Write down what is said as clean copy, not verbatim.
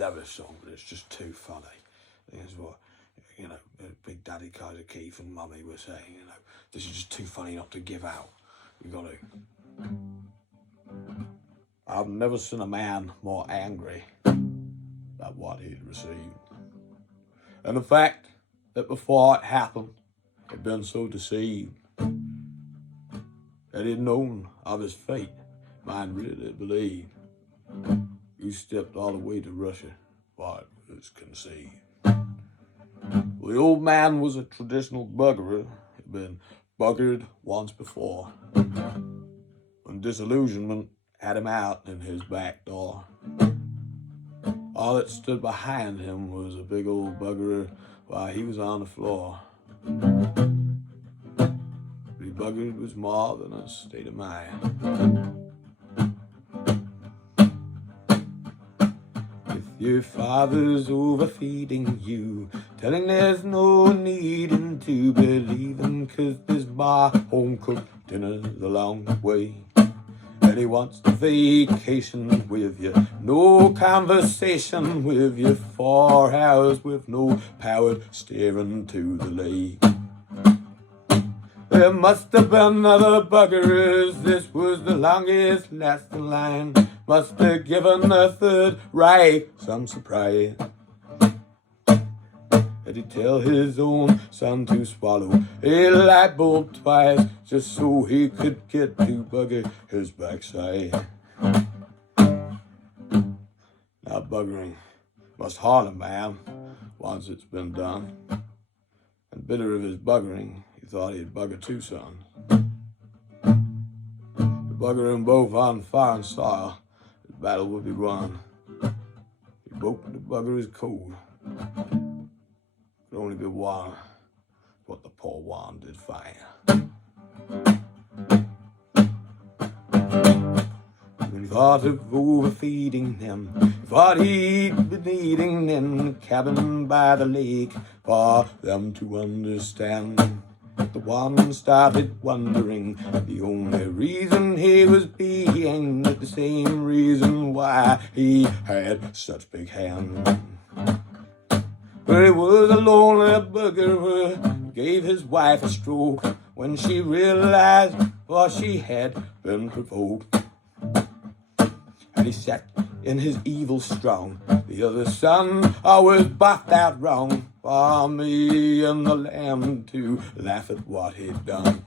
devilish song, but it's just too funny. I think it's what, you know, Big Daddy Kaiser Keith and Mummy were saying, you know, this is just too funny not to give out. You got to. I've never seen a man more angry at what he'd received. And the fact that before it happened, he'd been so deceived that he'd known of his fate, mine really believed. You stepped all the way to Russia, but it was conceived. Well, the old man was a traditional buggerer. He'd been buggered once before, when disillusionment had him out in his back door. All that stood behind him was a big old buggerer while he was on the floor. But he buggered was more than a state of mind. If your father's overfeeding you, telling there's no needing to believe him, 'cause there's my home-cooked dinner the long way. And he wants to vacation with you, no conversation with you, 4 hours with no power steering to the lake. There must have been other buggerers, this was the longest lasting line. Must have given the Third Reich some surprise. Did he tell his own son to swallow a light bulb twice, just so he could get to bugger his backside? Now buggering must haunt a man once it's been done, and bitter of his buggering, he thought he'd bugger 2 sons. To bugger them both on foreign soil, his battle would be won. He broke the bugger's code. Could only be one, what the poor one did find. When he thought of overfeeding them, he thought he'd been eating in the cabin by the lake, for them to understand. The one started wondering the only reason he was being, the same reason why he had such big hands. But he was a lonely buggerer who gave his wife a stroke when she realized what she had been provoked. And he sat in his evil strong, the other son always buffed out wrong, for me and the lamb to laugh at what he'd done.